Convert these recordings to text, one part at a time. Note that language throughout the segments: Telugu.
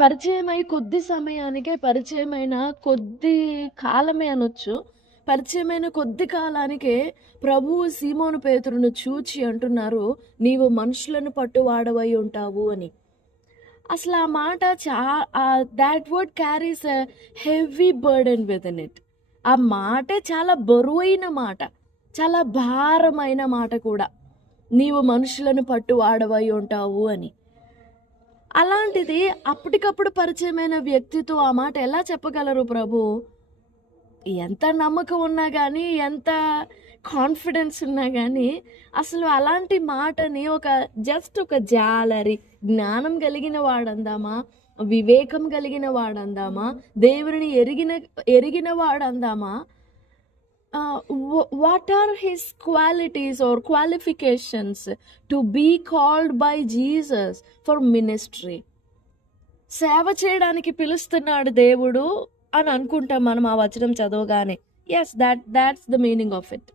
పరిచయమై కొద్ది సమయానికే పరిచయమైన కొద్ది కాలమే అనొచ్చు. పరిచయమైన కొద్ది కాలానికే ప్రభువు సీమోను పేతురును చూచి అంటున్నారు, "నీవు మనుషులను పట్టువాడవై ఉంటావు" అని. అసలు ఆ మాట thought word carries a heavy burden within it. ఆ మాటే చాలా బరువైన మాట. చాలా భారమైన మాట కూడా. "నీవు మనుషులను పట్టువాడవై ఉంటావు" అని. అలాంటిది అప్పటికప్పుడు పరిచయమైన వ్యక్తితో ఆ మాట ఎలా చెప్పగలరు ప్రభు? ఎంత నమ్మకం ఉన్నా గానీ, ఎంత కాన్ఫిడెన్స్ ఉన్నా గానీ, అసలు అలాంటి మాటని జస్ట్ ఒక జాలరి, జ్ఞానం కలిగిన వాడందామా? వివేకం కలిగిన వాడందామా? దేవుడిని ఎరిగిన వాడందామా? What are his qualities or qualifications to be called by Jesus for ministry? సేవ చేయడానికి పిలుస్తున్నాడు దేవుడు అని అనుకుంటాం మనం ఆ వచనం చదవగానే. Yes, that's the meaning of it.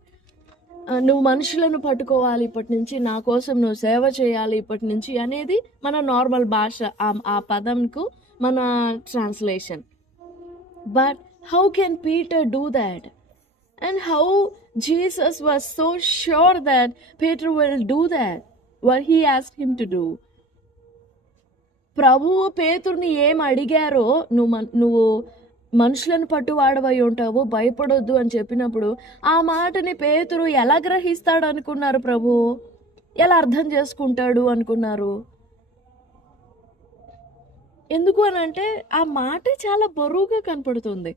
నువ్వు మనుషులను పట్టుకోవాలి ఇప్పటి నుంచి, నా కోసం నువ్వు సేవ చేయాలి ఇప్పటి నుంచి అనేది మన నార్మల్ భాష, ఆ పదంకు మన translation. But how can Peter do that? And how Jesus was so sure that Peter will do that, what he asked him to do. ప్రభువు పేతురుని ఏం అడిగారో, నువ్వు మనుషులను పట్టువాడవై ఉంటావు, భయపడొద్దు అని చెప్పినప్పుడు ఆ మాటని పేతురు ఎలా గ్రహిస్తాడు అనుకున్నారు ప్రభు? ఎలా అర్థం చేసుకుంటాడు అనుకున్నారు? ఎందుకు అనంటే ఆ మాట చాలా బరువుగా కనపడుతుంది.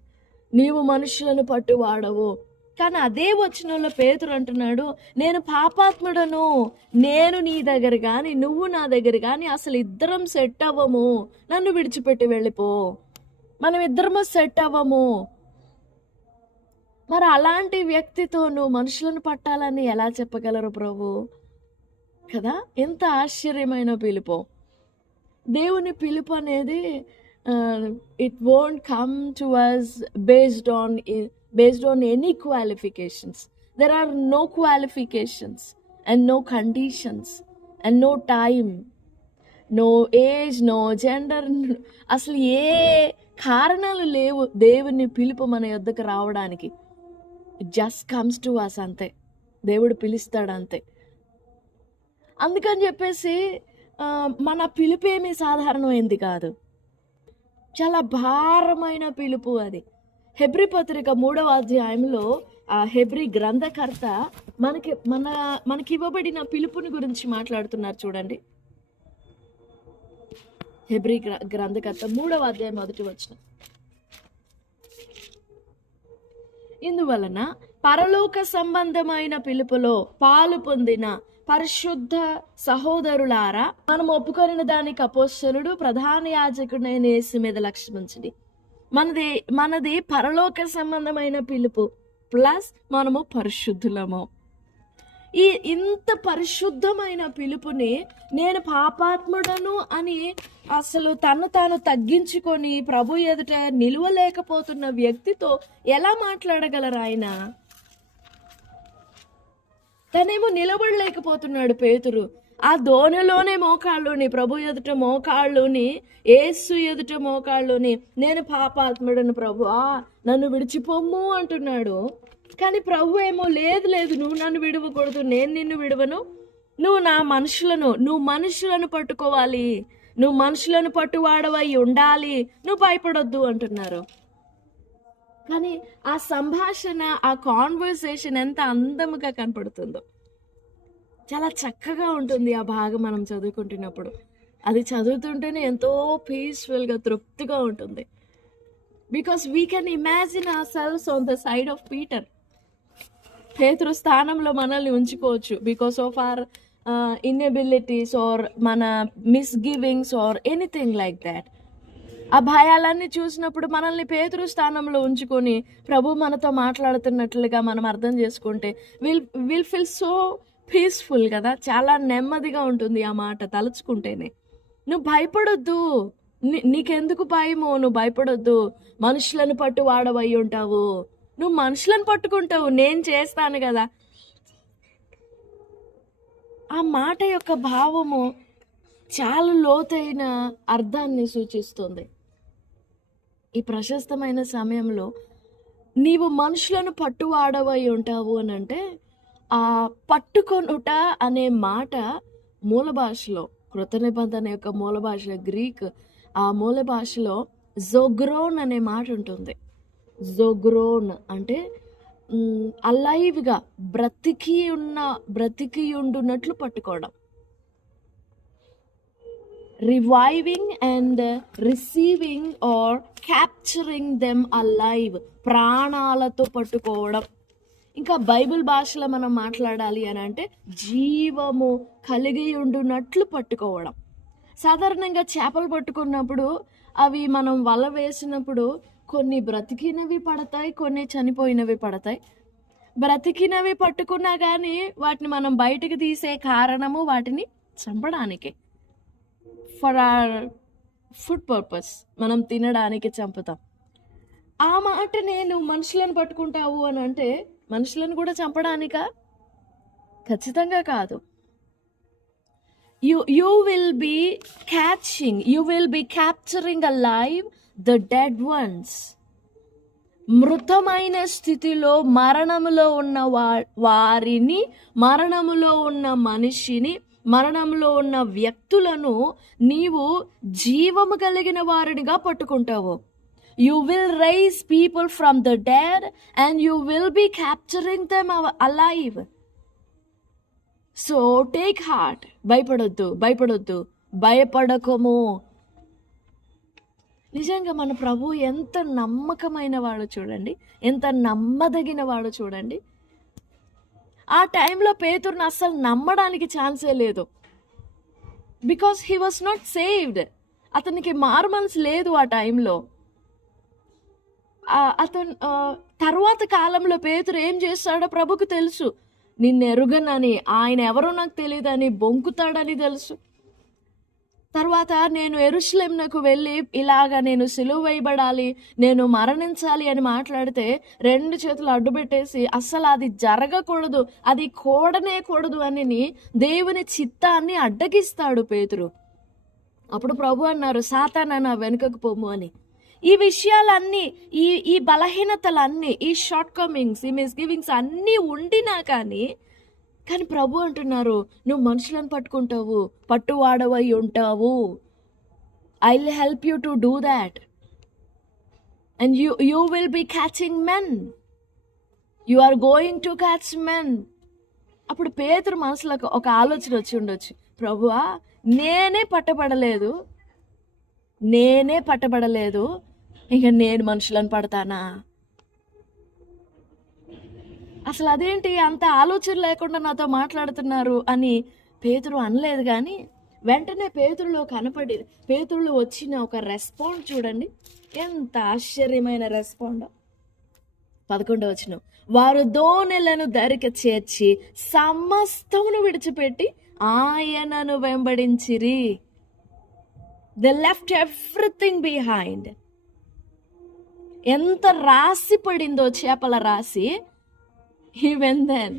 నీవు మనుషులను పట్టువాడవు. కానీ అదే వచనంలో పేతురు అంటున్నాడు, నేను పాపాత్ముడను, నేను నీ దగ్గర కానీ నువ్వు నా దగ్గర కానీ అసలు ఇద్దరం సెట్ అవ్వము, నన్ను విడిచిపెట్టి వెళ్ళిపో, మనం ఇద్దరము సెట్ అవ్వము. మరి అలాంటి వ్యక్తితో నువ్వు మనుషులను పట్టాలని ఎలా చెప్పగలరు ప్రభు? కదా, ఎంత ఆశ్చర్యమైన పిలుపు. దేవుని పిలుపు అనేది it won't come to us based on any qualifications. There are no qualifications and no conditions and no time, no age, no gender. అసలు ఏ కారణాలు లేవు దేవుని పిలుపు మన యొద్దకు రావడానికి. It just comes to us అంతే. దేవుడు పిలుస్తాడు అంతే. అందుకని చెప్పేసి మన పిలుపు ఏమీ సాధారణమైంది కాదు. చాలా భారమైన పిలుపు అది. హెబ్రీ పత్రిక 3వ అధ్యాయంలో ఆ హెబ్రీ గ్రంథకర్త మనకి ఇవ్వబడిన పిలుపుని గురించి మాట్లాడుతున్నారు చూడండి. హెబ్రీ గ్రంథకర్త 3వ అధ్యాయం 1వ వచనం. ఇందువలన పరలోక సంబంధమైన పిలుపులో పాలు పొందిన పరిశుద్ధ సహోదరులారా, మనం ఒప్పుకొనిన దానికి అపోస్తలుడు ప్రధాన యాజకుడైన యేసు మీద లక్ష్యం ఉంచండి. మనది పరలోక సంబంధమైన పిలుపు ప్లస్ మనము పరిశుద్ధులము. ఇంత పరిశుద్ధమైన పిలుపుని నేను పాపాత్ముడను అని అసలు తాను తగ్గించుకొని ప్రభు ఎదుట నిలువలేకపోతున్న వ్యక్తితో ఎలా మాట్లాడగలరు ఆయన? తనేమో నిలబడలేకపోతున్నాడు పేతురు. ఆ దోణిలోనే మోకాళ్ళుని, ప్రభు ఎదుట మోకాళ్ళుని, యేసు ఎదుట మోకాళ్ళుని, నేను పాపాత్ముడను ప్రభువా, నన్ను విడిచిపోమ్ము అంటున్నాడు. కానీ ప్రభు ఏమో లేదు, నువ్వు నన్ను విడవకూడదు, నేను నిన్ను విడవను, నువ్వు మనుషులను పట్టుకోవాలి, నువ్వు మనుషులను పట్టువాడవై ఉండాలి, నువ్వు భయపడొద్దు అంటున్నారు. కానీ ఆ సంభాషణ, ఆ కాన్వర్సేషన్ ఎంత అందముగా కనపడుతుందో, చాలా చక్కగా ఉంటుంది ఆ భాగం మనం చదువుకుంటున్నప్పుడు. అది చదువుతుంటేనే ఎంతో పీస్ఫుల్గా, తృప్తిగా ఉంటుంది. Because we can imagine hour selves on the side of Peter. పేతురు స్థానంలో మనల్ని ఉంచుకోవచ్చు బికాస్ ఆఫ్ అవర్ ఇన్ఎబిలిటీస్ ఆర్ మన మిస్గివింగ్స్ ఆర్ ఎనీథింగ్ లైక్ దాట్. ఆ భయాలన్నీ చూసినప్పుడు మనల్ని పేతురు స్థానంలో ఉంచుకొని ప్రభు మనతో మాట్లాడుతున్నట్లుగా మనం అర్థం చేసుకుంటే విల్ ఫీల్ సో పీస్ఫుల్ కదా. చాలా నెమ్మదిగా ఉంటుంది ఆ మాట తలుచుకుంటేనే. నువ్వు భయపడొద్దు, నీకెందుకు భయము, నువ్వు భయపడొద్దు, మనుషులను పట్టు వాడవై ఉంటావు, నువ్వు మనుషులను పట్టుకుంటావు, నేను చేస్తాను కదా. ఆ మాట యొక్క భావము చాలా లోతైన అర్థాన్ని సూచిస్తుంది. ఈ ప్రశస్తమైన సమయంలో నీవు మనుషులను పట్టువాడవై ఉంటావు అని అంటే, ఆ పట్టుకొనుట అనే మాట మూల భాషలో, కృత నిబంధన యొక్క మూల భాష గ్రీక్, ఆ మూల భాషలో జోగ్రోన్ అనే మాట ఉంటుంది. జోగ్రోన్ అంటే అలైవ్గా బ్రతికి ఉండున్నట్లు పట్టుకోవడం. Reviving and receiving or capturing them alive, ప్రాణాలతో పట్టుకోవడం. ఇంకా బైబిల్ భాషలో మనం మాట్లాడాలి అని అంటే జీవము కలిగి ఉండున్నట్లు పట్టుకోవడం. సాధారణంగా చేపలు పట్టుకున్నప్పుడు అవి మనం వల వేసినప్పుడు కొన్ని బ్రతికినవి పడతాయి, కొన్ని చనిపోయినవి పడతాయి. బ్రతికినవి పట్టుకున్నా కానీ వాటిని మనం బయటికి తీసే కారణము వాటిని చంపడానికి, ఫర్ ఆర్ ఫుడ్ పర్పస్, మనం తినడానికి చంపుతాం. ఆ మాట నేను మనుషులను పట్టుకుంటావు అని అంటే మనుషులను కూడా చంపడానికా? ఖచ్చితంగా కాదు. You will be capturing alive the dead ones. మృతమైన స్థితిలో మరణములో ఉన్న వారిని, మరణములో ఉన్న మనిషిని, మరణంలో ఉన్న వ్యక్తులను నీవు జీవము కలిగిన వారినిగా పట్టుకుంటావు. You will raise people from the dead and you will be capturing them alive. So take heart. భయపడొద్దు, భయపడకము. నిజంగా మన ప్రభు ఎంత నమ్మకమైన వాడు చూడండి, ఎంత నమ్మదగిన వాడు చూడండి. ఆ టైంలో పేతురుని అస్సలు నమ్మడానికి ఛాన్సే లేదు. Because he was not saved. అతనికి మారుమనసు లేదు ఆ టైంలో. అతను తర్వాత కాలంలో పేతురు ఏం చేస్తాడో ప్రభుకు తెలుసు. నిన్ను ఎరుగనని, ఆయన ఎవరో నాకు తెలియదని బొంకుతాడని తెలుసు. తర్వాత నేను యెరూషలేమునకు వెళ్ళి ఇలాగా నేను సిలువ వేయబడాలి, నేను మరణించాలి అని మాట్లాడితే 2 చేతులు అడ్డుపెట్టేసి అస్సలు అది జరగకూడదు, అది కూడదు అని దేవుని చిత్తాన్ని అడ్డగిస్తాడు పేతురు. అప్పుడు ప్రభు అన్నారు, సాతానా నా వెనుకకు పోము అని. ఈ విషయాలన్నీ, ఈ బలహీనతలన్నీ, ఈ షార్ట్ కమింగ్స్, ఈ మిస్గివింగ్స్ అన్నీ ఉండినా కానీ ప్రభు అంటున్నారు, నువ్వు మనుషులను పట్టుకుంటావు, పట్టువాడవై ఉంటావు. I will help you to do that and you will be catching men. You are going to catch men. అప్పుడు పేతురు మనసులో ఒక ఆలోచన వచ్చి ఉండొచ్చు, ప్రభువా నేనే పట్టబడలేదు, ఇక నేను మనుషులను పడతానా? అసలు అదేంటి అంత ఆలోచన లేకుండా నాతో మాట్లాడుతున్నారు అని పేతురు అనలేదు. కానీ వెంటనే పేతురులో వచ్చిన ఒక రెస్పాండ్ చూడండి, ఎంత ఆశ్చర్యమైన రెస్పాండ్. 11వ వచనం, వారు దోణెలను దరికి చేర్చి సమస్తమును విడిచిపెట్టి ఆయనను వెంబడించిరి. They left everything behind. ఎంత రాసి పడిందో చేపల రాసి. ఈవెన్ దెన్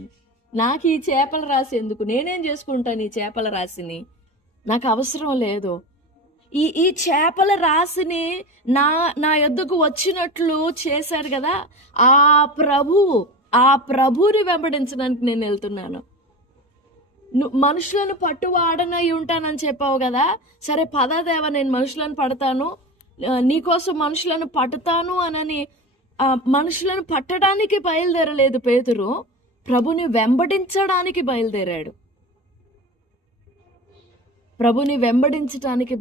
నాకు ఈ చేపల రాసి ఎందుకు, నేనేం చేసుకుంటాను ఈ చేపల రాశిని, నాకు అవసరం లేదు. ఈ చేపల రాశిని నా యొద్దకు వచ్చినట్లు చేశారు కదా, ఆ ప్రభువుని వెంబడించడానికి నేను వెళ్తున్నాను. మనుషులను పట్టువాడనై ఉంటానని చెప్పావు కదా, సరే పదదేవా నేను మనుషులను పడతాను, నీకోసం మనుషులను పట్టుతాను అనని మనుషులను పట్టడానికి బయలుదేరలేదు పేతురు, ప్రభుని వెంబడించడానికి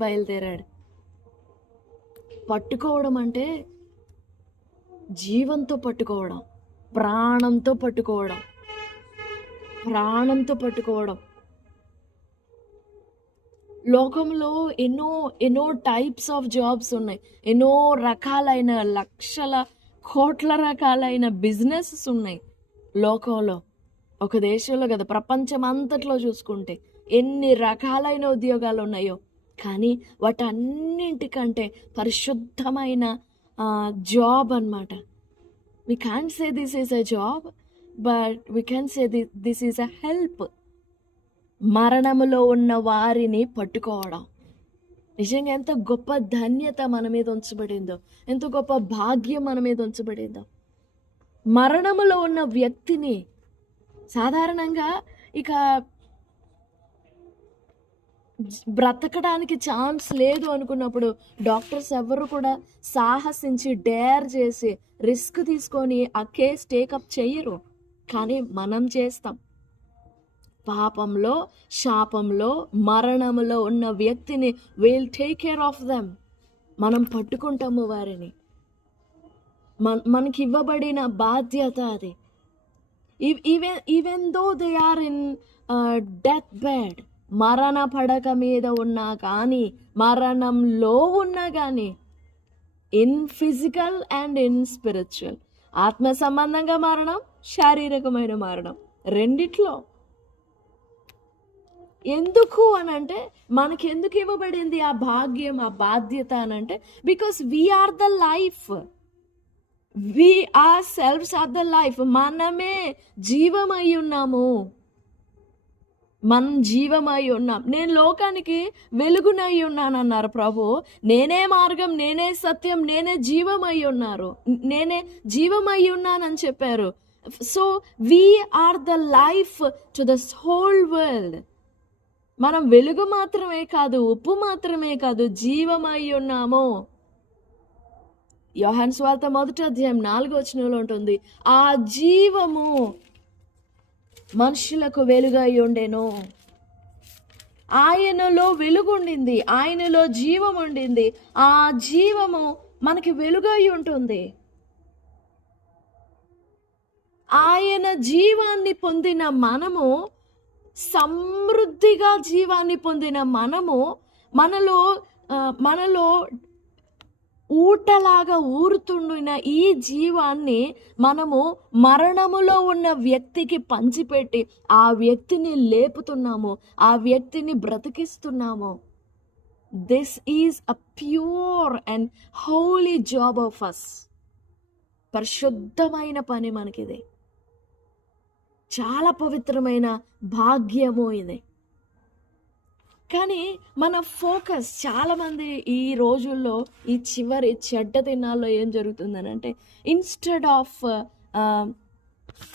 బయలుదేరాడు. పట్టుకోవడం అంటే జీవంతో పట్టుకోవడం, ప్రాణంతో పట్టుకోవడం. లోకంలో ఎన్నో టైప్స్ ఆఫ్ జాబ్స్ ఉన్నాయి, ఎన్నో రకాలైన కోట్ల రకాలైన బిజినెసెస్ ఉన్నాయి లోకంలో. ఒక దేశంలో కదా, ప్రపంచం అంతట్లో చూసుకుంటే ఎన్ని రకాలైన ఉద్యోగాలు ఉన్నాయో. కానీ వాటన్నింటికంటే పరిశుద్ధమైన జాబ్ అన్నమాట. We can't say this is a job, but we can say this is a help. మరణములో ఉన్న వారిని పట్టుకోవడం. నిజంగా ఎంత గొప్ప ధన్యత మన మీద ఉంచబడిందో, ఎంత గొప్ప భాగ్యం మన మీద ఉంచబడిందో. మరణములో ఉన్న వ్యక్తిని సాధారణంగా ఇక బ్రతకడానికి ఛాన్స్ లేదు అనుకున్నప్పుడు డాక్టర్స్ ఎవరు కూడా సాహసించి డేర్ చేసి రిస్క్ తీసుకొని ఆ కేస్ టేకప్ చెయ్యరు. కానీ మనం చేస్తాం. పాపంలో, శాపంలో, మరణంలో ఉన్న వ్యక్తిని will take care of them. మనం పట్టుకుంటాము వారిని. మనకి ఇవ్వబడిన బాధ్యత అది. Even though they are in death bed, మరణ పడక మీద ఉన్నా కానీ, మరణంలో ఉన్నా కానీ, in physical and in spiritual, ఆత్మ సంబంధంగా మరణం, శారీరకమైన మరణం, రెండిట్లో. ఎందుకు అనంటే, మనకి ఎందుకు ఇవ్వబడింది ఆ భాగ్యం, ఆ బాధ్యత అనంటే, because we are the life. We are selves are the life. మనమే జీవమై ఉన్నాము. మనం జీవమై ఉన్నాం. నేను లోకానికి వెలుగునై ఉన్నానన్నారు ప్రభు. నేనే మార్గం, నేనే సత్యం, నేనే జీవమై ఉన్నారు, నేనే జీవమై ఉన్నానని చెప్పారు. So we are the life to this whole world. మనం వెలుగు మాత్రమే కాదు, ఉప్పు మాత్రమే కాదు, జీవమై ఉన్నాము. యోహాను సువార్త 1:4 ఉంటుంది, ఆ జీవము మనుషులకు వెలుగై ఉండెను. ఆయనలో వెలుగుండింది, ఆయనలో జీవం ఉండింది. ఆ జీవము మనకి వెలుగై ఉంటుంది. ఆయన జీవాన్ని పొందిన మనము, సమృద్ధిగా జీవాన్ని పొందిన మనము, మనలో ఊటలాగా ఊరుతుండిన ఈ జీవాన్ని మనము మరణములో ఉన్న వ్యక్తికి పంచిపెట్టి ఆ వ్యక్తిని లేపుతున్నాము, ఆ వ్యక్తిని బ్రతికిస్తున్నాము. This is a pure and holy job of us. పరిశుద్ధమైన పని మనకిది. చాలా పవిత్రమైన భాగ్యము ఇది. కానీ మన ఫోకస్, చాలామంది ఈ రోజుల్లో, ఈ చివరి చెడ్డ దినాల్లో ఏం జరుగుతుందని అంటే, instead of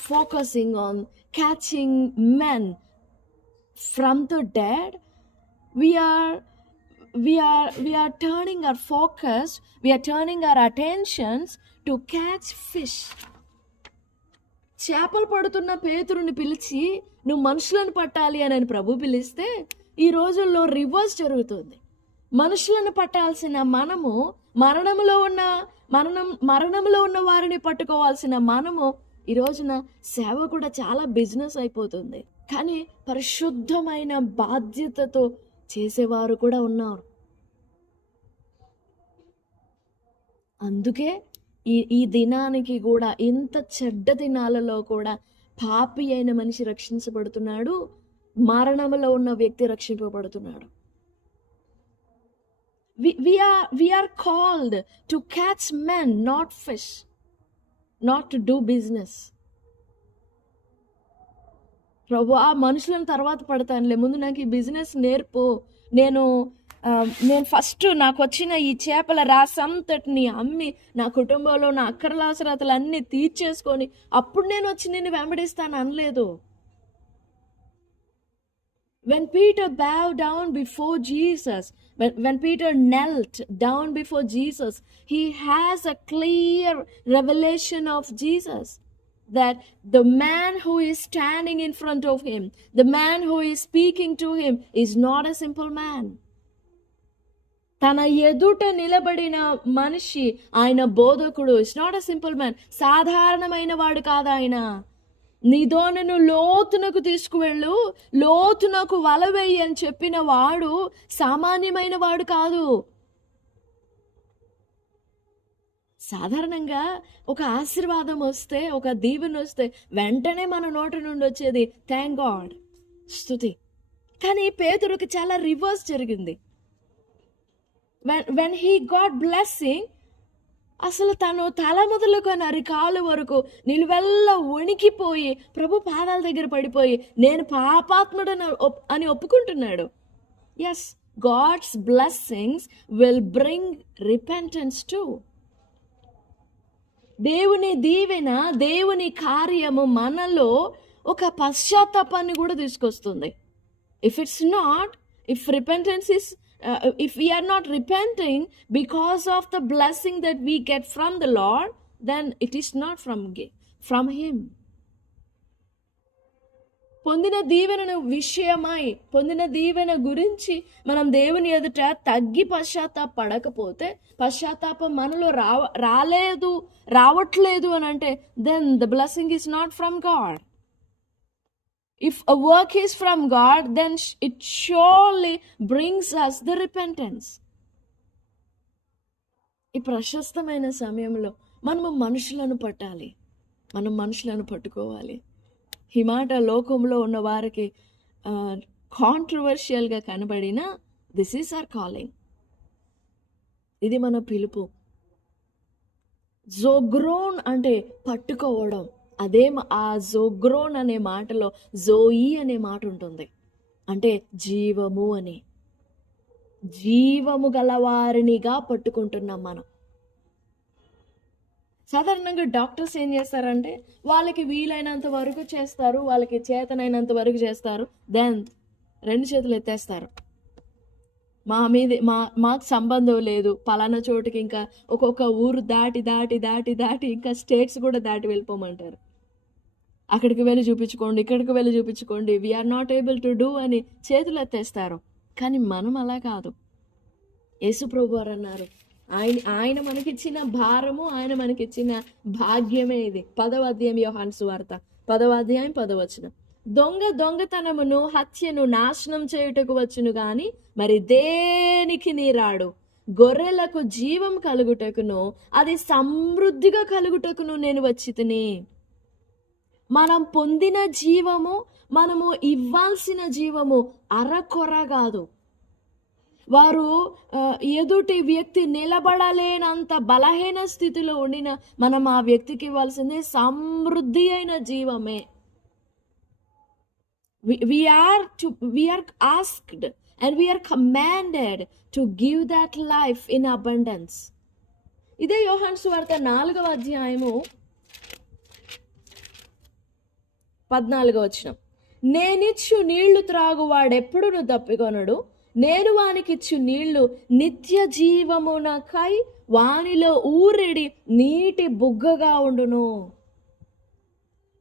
focusing on catching men from the dead, we are turning our focus, we are turning our attentions to catch fish. చేపలు పడుతున్న పేతురుని పిలిచి నువ్వు మనుషులను పట్టాలి అని ప్రభు పిలిస్తే, ఈ రోజుల్లో రివర్స్ జరుగుతుంది. మనుషులను పట్టాల్సిన మనము, మరణంలో ఉన్న వారిని పట్టుకోవాల్సిన మనము, ఈ రోజున సేవ కూడా చాలా బిజినెస్ అయిపోతుంది. కానీ పరిశుద్ధమైన బాధ్యతతో చేసేవారు కూడా ఉన్నారు. అందుకే ఈ దినానికి కూడా, ఇంత చెడ్డ దినాలలో కూడా పాపి అయిన మనిషి రక్షించబడుతున్నాడు, మరణంలో ఉన్న వ్యక్తి రక్షింపబడుతున్నాడు. We are called to catch men, not fish, not to do business. ప్రభు, ఆ మనుషులను తర్వాత పడతానులే, ముందు నాకు ఈ బిజినెస్ నేర్పు. నేను ఫస్ట్ నాకు వచ్చిన ఈ చేపల రాసంతటిని అమ్మి నా కుటుంబంలో నా అక్కర్లాసరాతలు అన్నీ తీర్చేసుకొని అప్పుడు నేను వచ్చి నిన్ను వెంబడిస్తాను అనలేదు. When Peter bowed down before Jesus, when Peter knelt down before Jesus, he has a clear revelation of Jesus, that the man who is standing in front of him, the man who is speaking to him, is not a simple man. తన ఎదుట నిలబడిన మనిషి, ఆయన బోధకుడు, is not a simple man. సాధారణమైన వాడు కాదు ఆయన. నిదోనను లోతునకు తీసుకువెళ్ళు, లోతునకు వలవేయి అని చెప్పిన వాడు సామాన్యమైన వాడు కాదు. సాధారణంగా ఒక ఆశీర్వాదం వస్తే, ఒక దీవెన వస్తే వెంటనే మన నోటి నుండి వచ్చేది థ్యాంక్ గాడ్, స్తుతి. కానీ పేతురుకి చాలా రివర్స్ జరిగింది. When he got blessing, అసలు తను తల మొదలుకొని అరికాలు వరకు నిలువెల్ల వణికిపోయి ప్రభు పాదాల దగ్గర పడిపోయి నేను పాపాత్ముడని అని ఒప్పుకుంటున్నాడు. Yes, God's blessings will bring repentance to. దేవుని దీవెన, దేవుని కార్యము మనలో ఒక పశ్చాత్తాపాన్ని కూడా తీసుకొస్తుంది. If it's not, if repentance is, if we are not repenting because of the blessing that we get from the Lord, then it is not from Him. పొందిన దీవెనను విషయమై, పొందిన దీవెన గురించి మనం దేవుని ఎదుట తగ్గి పశ్చాత్తాపడకపోతే, పశ్చాత్తాపం మనలో రావట్లేదు అని అంటే, then the blessing is not from God. If a work is from God, then it surely brings us the repentance. ఈ ప్రశస్తమైన సమయంలో మనము మనుషులను పట్టాలి, మనం మనుషులను పట్టుకోవాలి. ఈ మాట లోకంలో ఉన్న వారికి కాంట్రవర్షియల్గా కనబడినా దిస్ ఈస్ అవర్ కాలింగ్. ఇది మన పిలుపు. జోగ్రోన్ అంటే పట్టుకోవడం. అదే ఆ జోగ్రోన్ అనే మాటలో జోయి అనే మాట ఉంటుంది, అంటే జీవము అని. జీవము గలవారినిగా పట్టుకుంటున్నాం మనం. సాధారణంగా డాక్టర్స్ ఏం చేస్తారంటే వాళ్ళకి వీలైనంత వరకు చేస్తారు, వాళ్ళకి చేతనైనంత వరకు చేస్తారు, దెన్ 2 చేతులు ఎత్తేస్తారు. మాకు సంబంధం లేదు, పలానా చోటుకి ఇంకా ఒక్కొక్క ఊరు దాటి దాటి దాటి దాటి ఇంకా స్టేట్స్ కూడా దాటి వెళ్ళిపోమంటారు. అక్కడికి వెళ్ళి చూపించుకోండి, ఇక్కడికి వెళ్ళి చూపించుకోండి, we are not able to do అని చేతులు ఎత్తేస్తారు. కానీ మనం అలా కాదు. యేసు ప్రభు వారు అన్నారు, ఆయన మనకిచ్చిన భారము, ఆయన మనకిచ్చిన భాగ్యమే ఇది. 10వ అధ్యాయం యోహాను సువార్త 10వ అధ్యాయం 10వ వచనం. దొంగతనమును హత్యను నాశనం చేయుటకు వచ్చును గాని మరి దేనికి నీరాడు. గొర్రెలకు జీవం కలుగుటకును అది సమృద్ధిగా కలుగుటకును నేను వచ్చి తిని. మనం పొందిన జీవము, మనము ఇవ్వాల్సిన జీవము అరకొర కాదు. వారు ఎదుటి వ్యక్తి నిలబడలేనంత బలహీన స్థితిలో ఉండిన మనం ఆ వ్యక్తికి ఇవ్వాల్సిందే సమృద్ధి అయిన జీవమే. we are asked and we are commanded to give that life in abundance. ఇదే యోహాను సువార్త 4వ అధ్యాయము 14వ వచనం. నేనిచ్చు నీళ్లు త్రాగువాడెప్పుడును దప్పికొనడు, నేను వానికిచ్చు నీళ్లు నిత్య జీవమునకై వానిలో ఊరెడి నీటి బుగ్గగా ఉండును.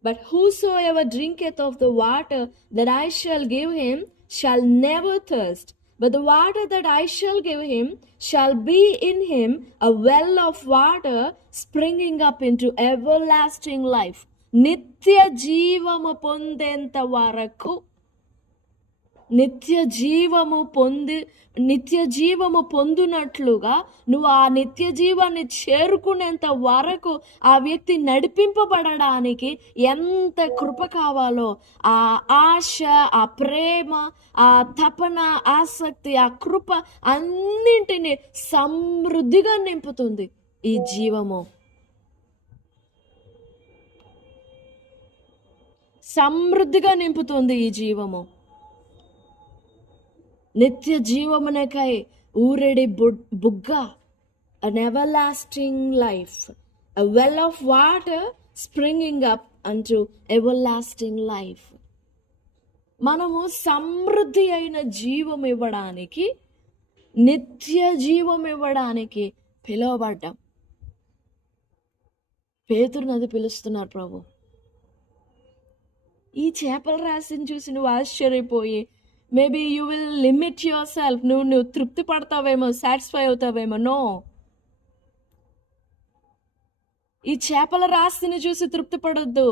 But whosoever drinketh of the water that I shall give him shall never thirst, but the water that I shall give him shall be in him a well of water springing up into everlasting life. నిత్య జీవము పొందేంత వరకు, నిత్య జీవము పొందునట్లుగా నువ్వు ఆ నిత్య జీవాన్ని చేరుకునేంత వరకు ఆ వ్యక్తి నడిపింపబడడానికి ఎంత కృప కావాలో, ఆ ఆశ, ఆ ప్రేమ, ఆ తపన, ఆసక్తి, ఆ కృప అన్నింటినీ సమృద్ధిగా నింపుతుంది ఈ జీవము. సమృద్ధిగా నింపుతుంది ఈ జీవము. నిత్య జీవమునకై ఊరెడి బుగ్గ, an everlasting life, a well of water springing up unto everlasting life. మనము సమృద్ధి అయిన జీవం ఇవ్వడానికి, నిత్య జీవం ఇవ్వడానికి పిలువబడ్డాం. పేతురుని అది పిలుస్తున్నారు ప్రభు. ఈ చేపల రాశిని చూసి నువ్వు ఆశ్చర్యపోయి maybe you will limit your self. నువ్వు తృప్తి పడతావేమో, సాటిస్ఫై అవుతావేమో. నో, ఈ చేపల రాశిని చూసి తృప్తి పడొద్దు.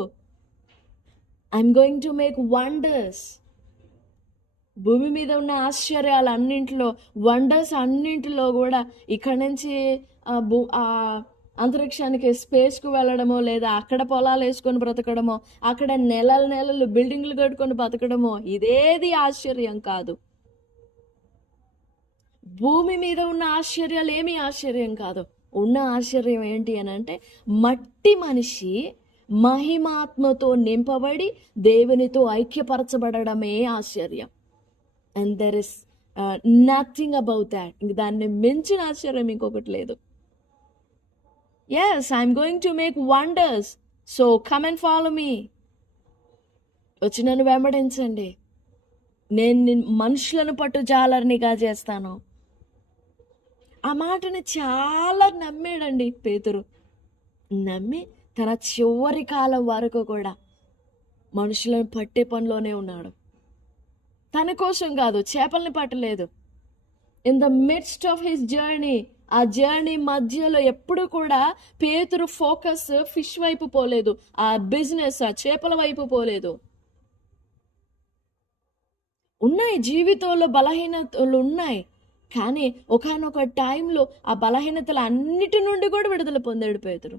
I'm going to make wonders. భూమి మీద ఉన్న ఆశ్చర్యాలు అన్నింటిలో, వండర్స్ అన్నింటిలో కూడా ఇక్కడి నుంచి అంతరిక్షానికి, స్పేస్కు వెళ్ళడమో, లేదా అక్కడ పొలాలు వేసుకొని బ్రతకడమో, అక్కడ నెలలు బిల్డింగ్లు కట్టుకొని బ్రతకడమో ఇదేది ఆశ్చర్యం కాదు. భూమి మీద ఉన్న ఆశ్చర్యాలు ఏమీ ఆశ్చర్యం కాదు. ఉన్న ఆశ్చర్యం ఏంటి అని అంటే, మట్టి మనిషి మహిమాత్మతో నింపబడి దేవునితో ఐక్యపరచబడమే ఆశ్చర్యం. And there is nothing about that. ఇంక దాన్ని మించిన ఆశ్చర్యం ఇంకొకటి లేదు. Yes, I'm going to make wonders, so come and follow me. వచ్చి నన్ను వెంబడించండి, నేను మనుషులను పట్టు జాలర్నిగా చేస్తాను. ఆ మాటని చాలా నమ్మాడండి పేతురు. నమ్మి తన చివరి కాలం వరకు కూడా మనుషులను పట్టే పనిలోనే ఉన్నాడు. తన కోసం కాదు, చేపల్ని పట్టలేదు. In the midst of his journey, ఆ జర్నీ మధ్యలో ఎప్పుడు కూడా పేతురు ఫోకస్ ఫిష్ వైపు పోలేదు, ఆ బిజినెస్, ఆ చేపల వైపు పోలేదు. ఉన్నాయి జీవితంలో బలహీనతలు ఉన్నాయి, కానీ ఒకానొక టైంలో ఆ బలహీనతలు అన్నిటి నుండి కూడా విడుదల పొందాడు పేతురు.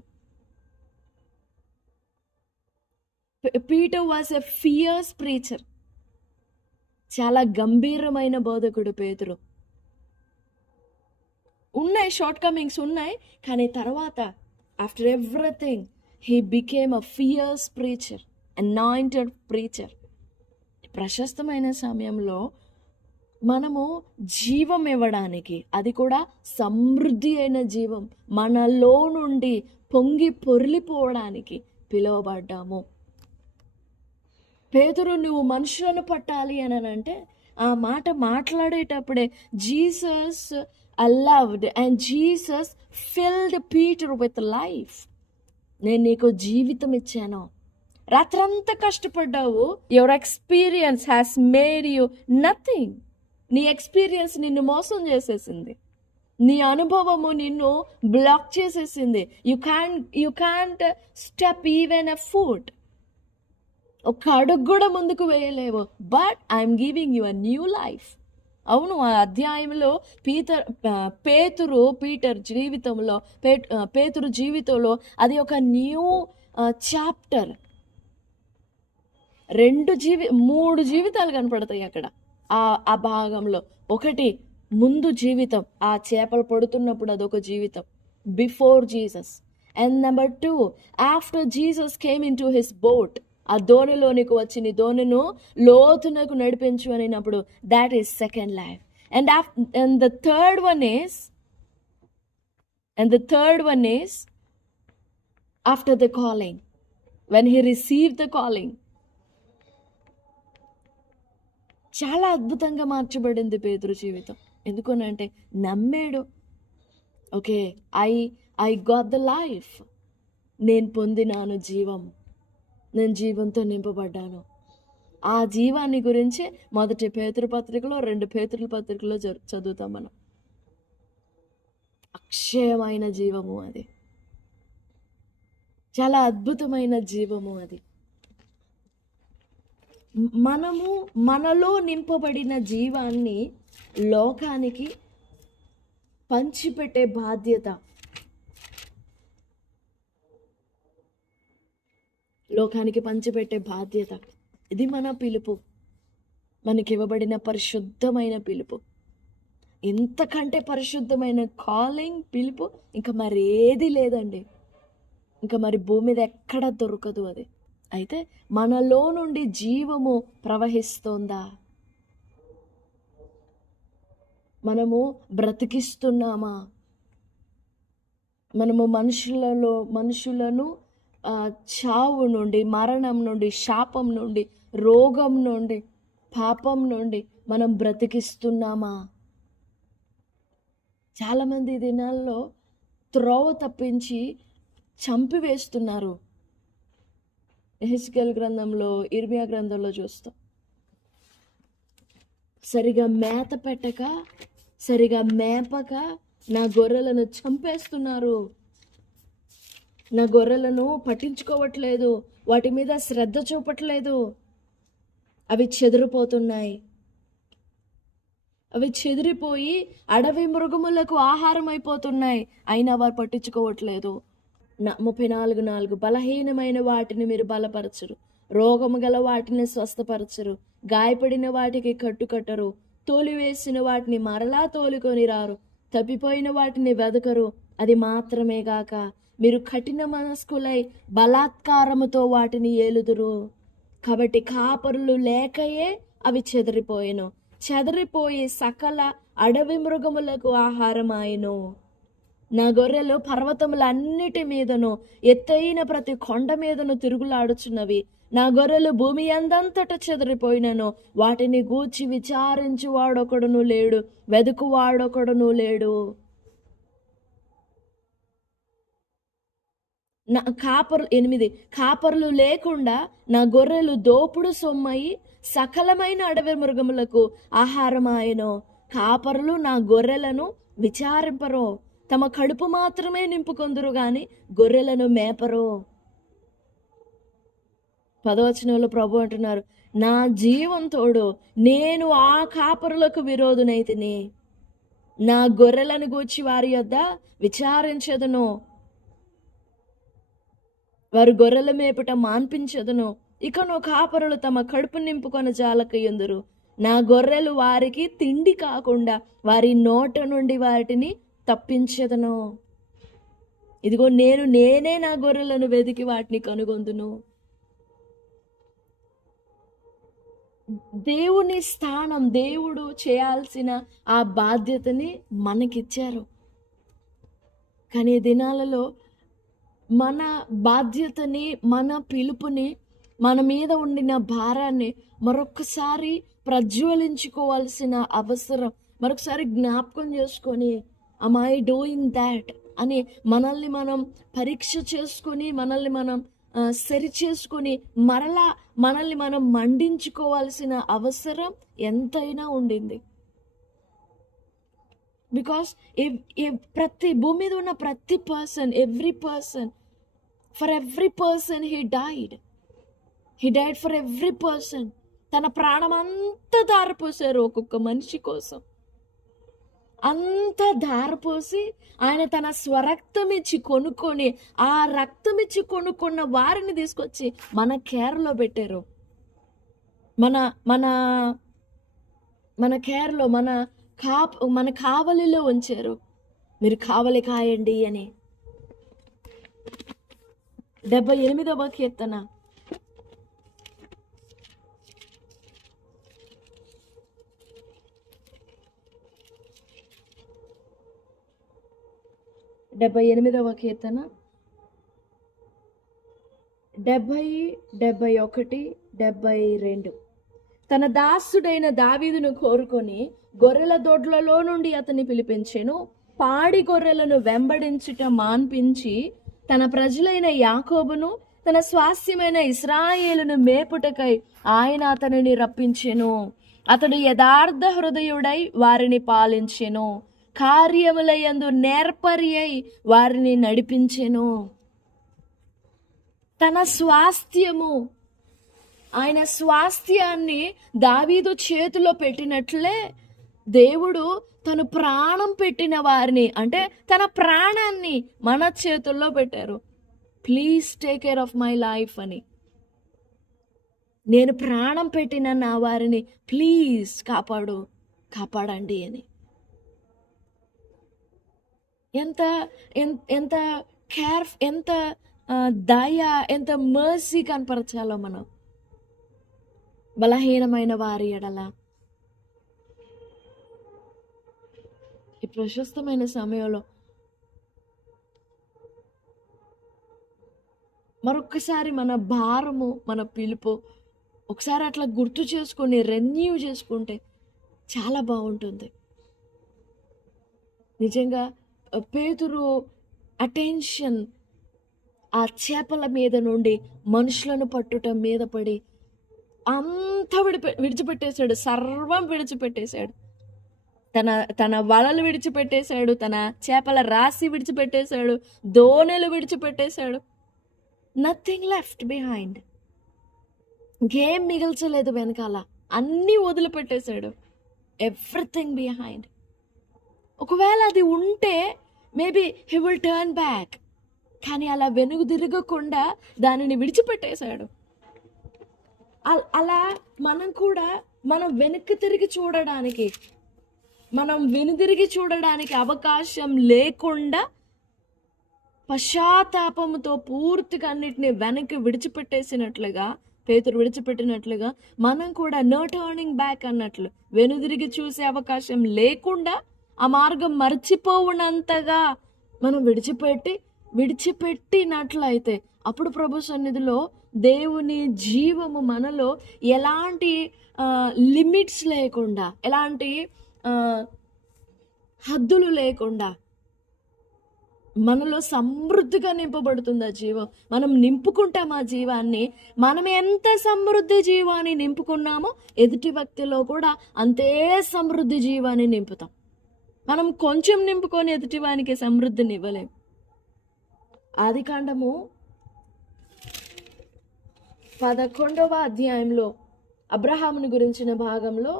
Peter was a fierce preacher. చాలా గంభీరమైన బోధకుడు పేతురు. ఉన్నాయి షార్ట్ కమింగ్స్ ఉన్నాయి, కానీ తర్వాత after everything he became a fears preacher, anointed preacher. ప్రశస్తమైన సమయంలో మనము జీవం ఇవ్వడానికి, అది కూడా సమృద్ధి అయిన జీవం మనలో నుండి పొంగి పొర్లిపోవడానికి పిలువబడ్డాము. పేతురు, నువ్వు మనుషులను పట్టాలి అని అంటే ఆ మాట మాట్లాడేటప్పుడే Jesus allowed and Jesus filled Peter with life. నేను నీకు జీవితం ఇచ్చాను. రాత్రంతా కష్టపడ్డావు. Your experience has made you nothing. నీ ఎక్స్పీరియన్స్ నిన్ను మోసం చేసేసింది. నీ అనుభవము నిన్ను బ్లాక్ చేసేసింది. You can't step even a foot. ఒక అడుగు కూడా ముందుకు వేయలేవు. But I'm giving you a new life. అవును, ఆ అధ్యాయంలో పీటర్ జీవితంలో పేతురు జీవితంలో అది ఒక న్యూ చాప్టర్. 3 జీవితాలు కనపడతాయి అక్కడ ఆ భాగంలో. ఒకటి ముందు జీవితం, ఆ చేపలు పడుతున్నప్పుడు అదొక జీవితం, before Jesus. And number 2, after Jesus came into his boat, ఆ ధోనిలోనికి వచ్చి నీ ధోనిను లోతునకు నడిపించు అనినప్పుడు, that is second life. And the third one is after the calling, when he received the calling. చాలా అద్భుతంగా మార్చబడింది పేతురు జీవితం. ఎందుకనంటే నమ్మాడు. Okay, I got the life. నేను పొందినాను జీవం, నేను జీవంతో నింపబడ్డాను. ఆ జీవాన్ని గురించి మొదటి పేతురు పత్రికలో, 2 పేతురు పత్రికలో చదువుతాం మనం. అక్షయమైన జీవము అది, చాలా అద్భుతమైన జీవము అది. మనలో నింపబడిన జీవాన్ని లోకానికి పంచిపెట్టే బాధ్యత, ఇది మన పిలుపు, మనకి ఇవ్వబడిన పరిశుద్ధమైన పిలుపు. ఇంతకంటే పరిశుద్ధమైన కాలింగ్, పిలుపు ఇంకా మరేది లేదండి. ఇంకా మరి భూమి మీద ఎక్కడ దొరకదు అది. అయితే మనలో నుండి జీవము ప్రవహిస్తోందా? మనము బ్రతికిస్తున్నామా? మనము మనుషులను చావు నుండి, మరణం నుండి, శాపం నుండి, రోగం నుండి, పాపం నుండి మనం బ్రతికిస్తున్నామా? చాలామంది దినాల్లో త్రోవ తప్పించి చంపివేస్తున్నారు. ఎహెజ్కేలు గ్రంథంలో, ఇర్మియా గ్రంథంలో చూస్తాం. సరిగా మేత పెట్టక, సరిగా మేపక నా గొర్రెలను చంపేస్తున్నారు. నా గొర్రెలను పట్టించుకోవట్లేదు, వాటి మీద శ్రద్ధ చూపట్లేదు. అవి చెదిరిపోతున్నాయి. అవి చెదిరిపోయి అడవి మృగములకు ఆహారం అయిపోతున్నాయి. అయినా వారు పట్టించుకోవట్లేదు. 34:4 బలహీనమైన వాటిని మీరు బలపరచరు, రోగము గల వాటిని స్వస్థపరచరు, గాయపడిన వాటికి కట్టుకట్టరు, తోలివేసిన వాటిని మరలా తోలుకొని రారు, తప్పిపోయిన వాటిని వెదకరు. అది మాత్రమే గాక మీరు కఠిన మనస్కులై బలాత్కారముతో వాటిని ఏలుదురు. కాబట్టి కాపరులు లేకయే అవి చెదరిపోయి సకల అడవి మృగములకు ఆహారమాయను. నా గొర్రెలు పర్వతములన్నిటి మీదను ఎత్తైన ప్రతి కొండ మీదను తిరుగులాడుచున్నవి. నా గొర్రెలు భూమి అందంతట చెదిరిపోయినను వాటిని గూర్చి విచారించు వాడొకడును లేడు, వెదుకువాడొకడును లేడు. నా 8 కాపరులు లేకుండా నా గొర్రెలు దోపుడు సొమ్మయి సకలమైన అడవి మృగములకు ఆహారమాయను. కాపరులు నా గొర్రెలను విచారింపరో, తమ కడుపు మాత్రమే నింపుకొందురు గాని గొర్రెలను మేపరో. 10వ వచనంలో ప్రభు అంటున్నారు, నా జీవం తోడు నేను ఆ కాపరులకు విరోధునైతిని. నా గొర్రెలను గూర్చి వారి యొద్ద విచారించదును, వారు గొర్రెల మేపుట మాన్పించదును. ఇకను కాపరులు తమ కడుపు నింపుకొని జాలకయ్యుందురు. నా గొర్రెలు వారికి తిండి కాకుండా వారి నోట నుండి వాటిని తప్పించదను. ఇదిగో నేనే నా గొర్రెలను వెతికి వాటిని కనుగొందును. దేవుని స్థానం, దేవుడు చేయాల్సిన ఆ బాధ్యతని మనకిచ్చారు. కానీ దినాలలో మన బాధ్యతని, మన పిలుపుని, మన మీద ఉండిన భారాన్ని మరొకసారి ప్రజ్వలించుకోవాల్సిన అవసరం, మరొకసారి జ్ఞాపకం చేసుకొని am I doing that అని మనల్ని మనం పరీక్ష చేసుకొని, మనల్ని మనం సరి చేసుకొని, మరలా మనల్ని మనం మండించుకోవాల్సిన అవసరం ఎంతైనా ఉండింది. బికాస్ ప్రతి భూమి మీద ఉన్న ప్రతి person, for every person he died for every person. తన ప్రాణం అంతా ధారపోసారు ఒక్కొక్క మనిషి కోసం. అంత ధారపోసి ఆయన తన స్వరక్తం ఇచ్చి కొనుక్కొని, ఆ రక్తం ఇచ్చి కొనుక్కున్న వారిని తీసుకొచ్చి మన కేర్లో పెట్టారు. మన కేర్లో, మన కావలిలో ఉంచారు. మీరు కావలి కాయండి అని. 78వ కీర్తన 78వ కీర్తన 70, 71, 72. తన దాసుడైన దావీదును కోరుకొని గొర్రెల దొడ్లలో నుండి అతన్ని పిలిపించెను. పాడి గొర్రెలను వెంబడించుట మాన్పించి తన ప్రజలైన యాకోబును, తన స్వాస్థ్యమైన ఇశ్రాయేలును మేపుటకై ఆయన అతనిని రప్పించెను. అతడు యథార్థ హృదయుడై వారిని పాలించెను, కార్యములయందు నేర్పరి అయి వారిని నడిపించెను. తన స్వాస్థ్యము, ఆయన స్వాస్థ్యాన్ని దావీదు చేతిలో పెట్టినట్లే దేవుడు తను ప్రాణం పెట్టిన వారిని, అంటే తన ప్రాణాన్ని మన చేతుల్లో పెట్టారు. Please take care of my life అని. నేను ప్రాణం పెట్టిన నా వారిని ప్లీజ్ కాపాడండి అని. ఎంత కేర్, ఎంత దయ, ఎంత మర్సీ కనపరచాలో మనం బలహీనమైన వారి ఎడల. ఈ ప్రశస్తమైన సమయంలో మరొక్కసారి మన భారము, మన పిలుపు ఒకసారి అట్లా గుర్తు చేసుకొని రెన్యూ చేసుకుంటే చాలా బాగుంటుంది. నిజంగా పేతురు అటెన్షన్ ఆ చేపల మీద నుండి మనుషులను పట్టుట మీద పడి అంతా విడిచిపెట్టేశాడు, సర్వం విడిచిపెట్టేశాడు. తన వలలు విడిచిపెట్టేశాడు, తన చేపల రాశి విడిచిపెట్టేశాడు, దోణెలు విడిచిపెట్టేశాడు. Nothing left behind. ఇంకేం మిగల్చలేదు వెనకాల, అన్నీ వదిలిపెట్టేశాడు. Everything behind. ఒకవేళ అది ఉంటే maybe he will turn back, కానీ అలా వెనుగు తిరగకుండా దానిని విడిచిపెట్టేశాడు. అలా మనం వెనక్కి తిరిగి చూడడానికి, మనం వెనుదిరిగి చూడడానికి అవకాశం లేకుండా పశ్చాత్తాపముతో పూర్తిగా అన్నిటిని వెనక్కి విడిచిపెట్టేసినట్లుగా, పేతురు విడిచిపెట్టినట్లుగా మనం కూడా నో టర్నింగ్ బ్యాక్ అన్నట్లు వెనుదిరిగి చూసే అవకాశం లేకుండా ఆ మార్గం మర్చిపోవునంతగా మనం విడిచిపెట్టినట్లయితే అప్పుడు ప్రభు సన్నిధిలో దేవుని జీవము మనలో ఎలాంటి లిమిట్స్ లేకుండా, ఎలాంటి హద్దులు లేకుండా మనలో సమృద్ధిగా నింపబడుతుంది ఆ జీవం. మనం నింపుకుంటాం ఆ జీవాన్ని. మనం ఎంత సమృద్ధి జీవాన్ని నింపుకున్నామో ఎదుటి వ్యక్తిలో కూడా అంతే సమృద్ధి జీవాన్ని నింపుతాం. మనం కొంచెం నింపుకొని ఎదుటివానికి సమృద్ధిని ఇవ్వలేం. ఆదికాండము 11వ అధ్యాయంలో అబ్రహాముని గురించిన భాగంలో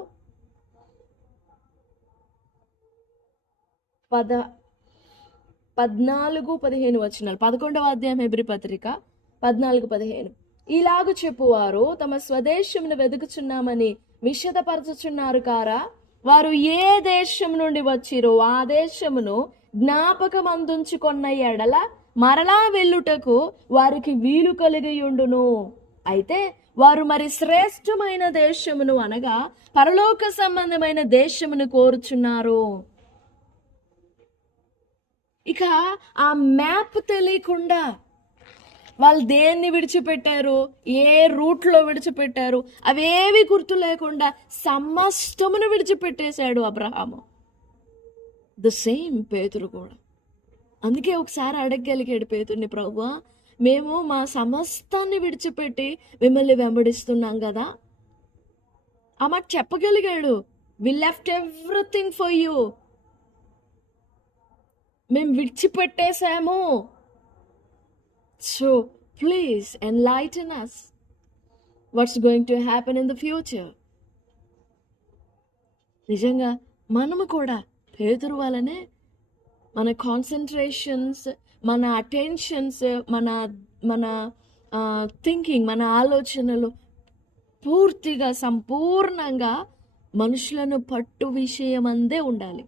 14-15 వచనాలు. 11వ అధ్యాయం హెబ్రీ పత్రిక 14-15. ఇలాగు చెప్పువారు తమ స్వదేశమును వెతుకుచున్నామని విషదపరచుచున్నారు కారా, వారు ఏ దేశం నుండి వచ్చిరో ఆ దేశమును జ్ఞాపకం అందించుకొన్న ఎడల మరలా వెళ్ళుటకు వారికి వీలు కలిగియుండును. అయితే వారు మరి శ్రేష్టమైన దేశమును అనగా పరలోక సంబంధమైన దేశమును కోరుచున్నారు. ఇక ఆ మ్యాప్ తెలియకుండా వాళ్ళు దేన్ని విడిచిపెట్టారు, ఏ రూట్లో విడిచిపెట్టారు, అవేవి గుర్తు లేకుండా సమస్తమును విడిచిపెట్టేశాడు అబ్రహాము. ద సేమ్ పేతురు కూడా. అందుకే ఒకసారి అడగగలిగాడు పేతుర్ని, ప్రభువా మేము మా సమస్తాన్ని విడిచిపెట్టి మిమ్మల్ని వెంబడిస్తున్నాం కదా. ఆ మాట చెప్పగలిగాడు. We left everything for you. మేము విడిచిపెట్టేశాము. So please enlighten us. What's going to happen in the future? నిజంగా మనము కూడా పేతురు వలనే మన కాన్సన్ట్రేషన్స్, మన అటెన్షన్స్, మన థింకింగ్, మన ఆలోచనలు పూర్తిగా సంపూర్ణంగా మనుషులను పట్టు విషయమందే ఉండాలి.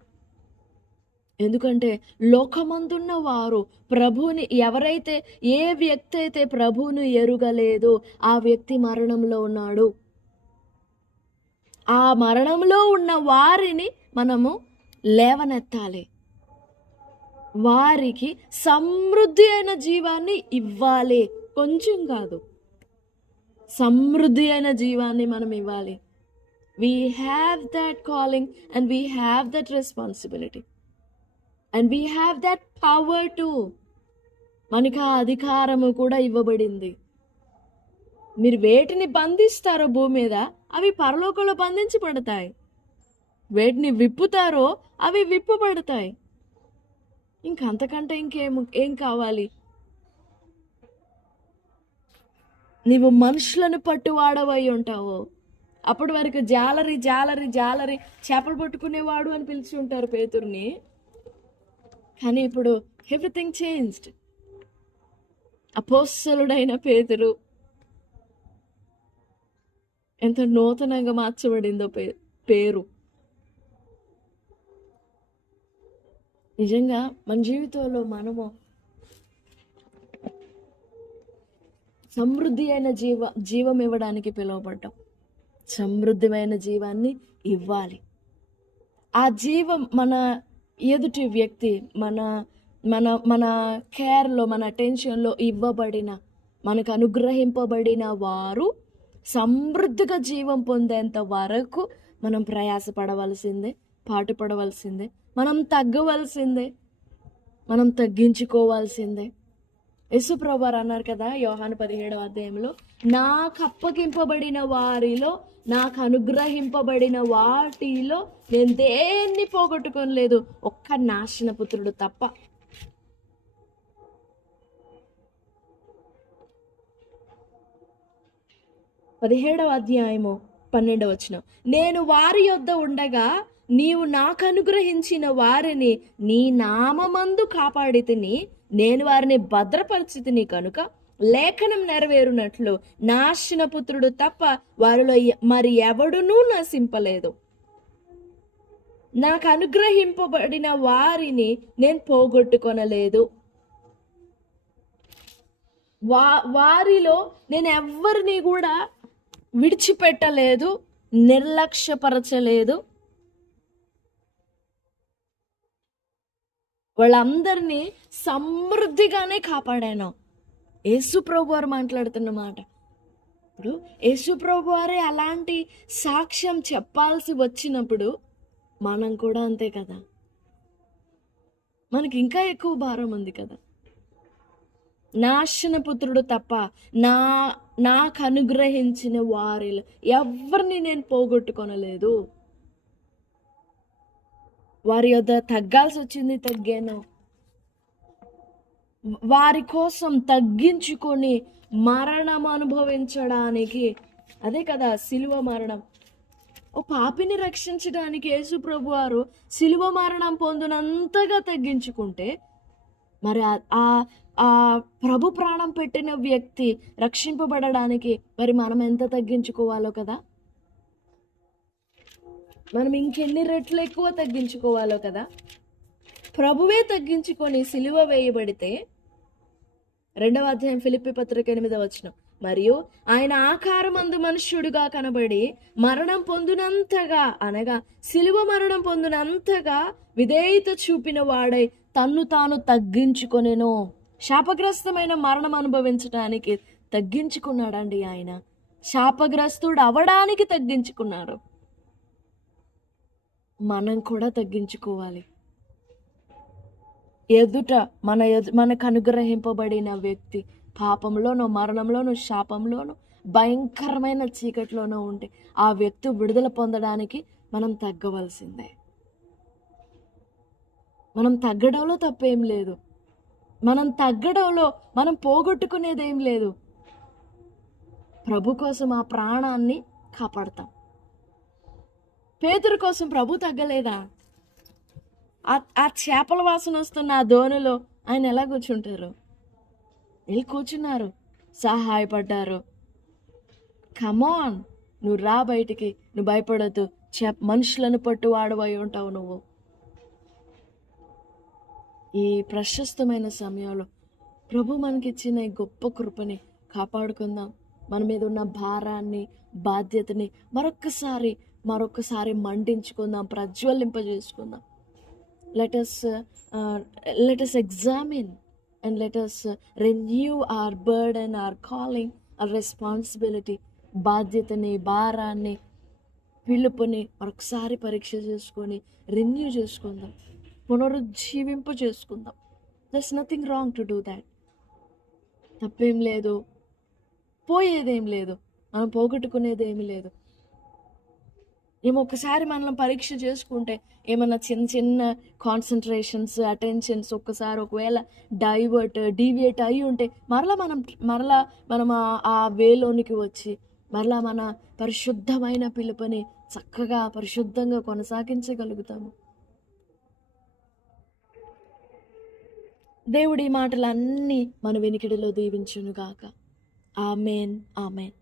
ఎందుకంటే లోకమందున్న వారు ప్రభువుని, ఎవరైతే ఏ వ్యక్తి అయితే ప్రభువును ఎరుగలేదో ఆ వ్యక్తి మరణంలో ఉన్నాడు. ఆ మరణంలో ఉన్న వారిని మనము లేవనెత్తాలి. వారికి సమృద్ధి అయిన జీవాన్ని ఇవ్వాలి. కొంచెం కాదు, సమృద్ధి అయిన జీవాన్ని మనం ఇవ్వాలి. We have that calling and we have that responsibility and we have that power to. మనకు ఆ అధికారము కూడా ఇవ్వబడింది. మీరు వేటిని బంధిస్తారో భూమి మీద అవి పరలోకంలో బంధించబడతాయి. వేటిని విప్పుతారో అవి విప్పబడతాయి. ఇంకంతకంటే ఏం కావాలి? నీవు మనుషులను పట్టువాడవై ఉంటావు. అప్పటి వరకు జాలరి జాలరి జాలరి చేపలు పట్టుకునేవాడు అని పిలిచి ఉంటారు పేతుర్ని. కానీ ఇప్పుడు ఎవ్రీథింగ్ చేంజ్డ్. అపోస్తలుడైన పేతురు ఎంత నూతనంగా మార్చబడిందో పేరు. నిజంగా మన జీవితంలో మనము సమృద్ధి అయిన జీవం ఇవ్వడానికి పిలువబడ్డాం. సమృద్ధమైన జీవాన్ని ఇవ్వాలి. ఆ జీవం మన ఎదుటి వ్యక్తి మన మన మన కేర్లో, మన అటెన్షన్లో ఇవ్వబడిన, మనకు అనుగ్రహింపబడిన వారు సమృద్ధిగా జీవం పొందేంత వరకు మనం ప్రయాసపడవలసిందే, పాటుపడవలసిందే, మనం తగ్గవలసిందే, మనం తగ్గించుకోవాల్సిందే. యేసు ప్రభువారు అన్నారు కదా యోహాను 17వ అధ్యాయంలో, నాకు అప్పగింపబడిన వారిలో, నాకు అనుగ్రహింపబడిన వాటిలో నేను దేన్ని పోగొట్టుకోలేదు, ఒక్క నాశనపుత్రుడు తప్ప. పదిహేడవ అధ్యాయము 12వ వచనం, నేను వారి యొద్ద ఉండగా నీవు నాకు అనుగ్రహించిన వారిని నీ నామమందు కాపాడితిని, నేను వారిని భద్రపరిచితిని కనుక లేఖనం నెరవేరునట్లు నాశనపుత్రుడు తప్ప వారిలో మరి ఎవడునూ నశింపలేదు. నాకు అనుగ్రహింపబడిన వారిని నేను పోగొట్టుకొనలేదు. వారిలో నేను ఎవరిని కూడా విడిచిపెట్టలేదు, నిర్లక్ష్యపరచలేదు. వాళ్ళందరినీ సమృద్ధిగానే కాపాడాను. యేసు ప్రభు వారు మాట్లాడుతున్న మాట. ఇప్పుడు యేసు ప్రభు వారే అలాంటి సాక్ష్యం చెప్పాల్సి వచ్చినప్పుడు మనం కూడా అంతే కదా, మనకి ఇంకా ఎక్కువ భారం ఉంది కదా. నాశన పుత్రుడు తప్ప నాకు అనుగ్రహించిన వారిలో ఎవరిని నేను పోగొట్టుకొనలేదు. వారి యొద్ద తగ్గాల్సి వచ్చింది, తగ్గాను. వారి కోసం తగ్గించుకొని మరణం అనుభవించడానికి, అదే కదా సిలువ మరణం. ఓ పాపిని రక్షించడానికి యేసు ప్రభు వారు సిలువ మరణం పొందినంతగా తగ్గించుకుంటే, మరి ఆ ప్రభు ప్రాణం పెట్టిన వ్యక్తి రక్షింపబడడానికి మరి మనం ఎంత తగ్గించుకోవాలో కదా, మనం ఇంకెన్ని రెట్లు ఎక్కువ తగ్గించుకోవాలో కదా. ప్రభువే తగ్గించుకొని సిలువ వేయబడితే, 2వ అధ్యాయం ఫిలిప్పీ పత్రిక 8వ వచనం, మరియు ఆయన ఆకారమందు మనుష్యుడుగా కనబడి మరణం పొందినంతగా, అనగా సిలువ మరణం పొందినంతగా విధేయత చూపిన వాడై తన్ను తాను తగ్గించుకొనెను. శాపగ్రస్తమైన మరణం అనుభవించడానికి తగ్గించుకున్నాడండి ఆయన. శాపగ్రస్తుడు అవడానికి తగ్గించుకున్నారు. మనం కూడా తగ్గించుకోవాలి. ఎదుట మనకు అనుగ్రహింపబడిన వ్యక్తి పాపంలోనో, మరణంలోనో, శాపంలోనో, భయంకరమైన చీకట్లోనో ఉంటే ఆ వ్యక్తి విడుదల పొందడానికి మనం తగ్గవలసిందే. మనం తగ్గడంలో తప్పేం లేదు. మనం తగ్గడంలో మనం పోగొట్టుకునేదేం లేదు. ప్రభు కోసం ఆ ప్రాణాన్ని కాపాడతాం. పేతురు కోసం ప్రభు తగ్గలేదా? ఆ చేపల వాసన వస్తున్న ఆ దోణిలో ఆయన ఎలా కూర్చుంటారు? వెళ్ళి కూర్చున్నారు, సహాయపడ్డారు. కమాన్, నువ్వు రా బయటికి, నువ్వు భయపడద్దు, మనుషులను పట్టువాడవై ఉంటావు నువ్వు. ఈ ప్రశస్తమైన సమయంలో ప్రభు మనకిచ్చిన ఈ గొప్ప కృపని కాపాడుకుందాం. మన మీద ఉన్న భారాన్ని, బాధ్యతని మరొకసారి మండించుకుందాం, ప్రజ్వలింపజేసుకుందాం. Let us examine and let us renew our burden, our calling, our responsibility. బాధ్యతని, భారాన్ని, పిలుపుని మరొకసారి పరీక్ష చేసుకొని రెన్యూ చేసుకుందాం, పునరుజ్జీవింప చేసుకుందాం. There's nothing wrong to do that. తప్పేం లేదు, పోయేదేం లేదు, మనం పోగొట్టుకునేదేమీ లేదు. ఒకసారి మనం పరీక్ష చేసుకుంటే ఏమన్నా చిన్న చిన్న కాన్సన్ట్రేషన్స్, అటెన్షన్స్ ఒక్కసారి ఒకవేళ డీవియేట్ అయి ఉంటే మరలా మనం ఆ వేలోనికి వచ్చి మరలా మన పరిశుద్ధమైన పిలుపుని చక్కగా పరిశుద్ధంగా కొనసాగించగలుగుతాము. దేవుడి మాటలన్నీ మన వెనికిడిలో దీవించునుగాక. Amen, amen.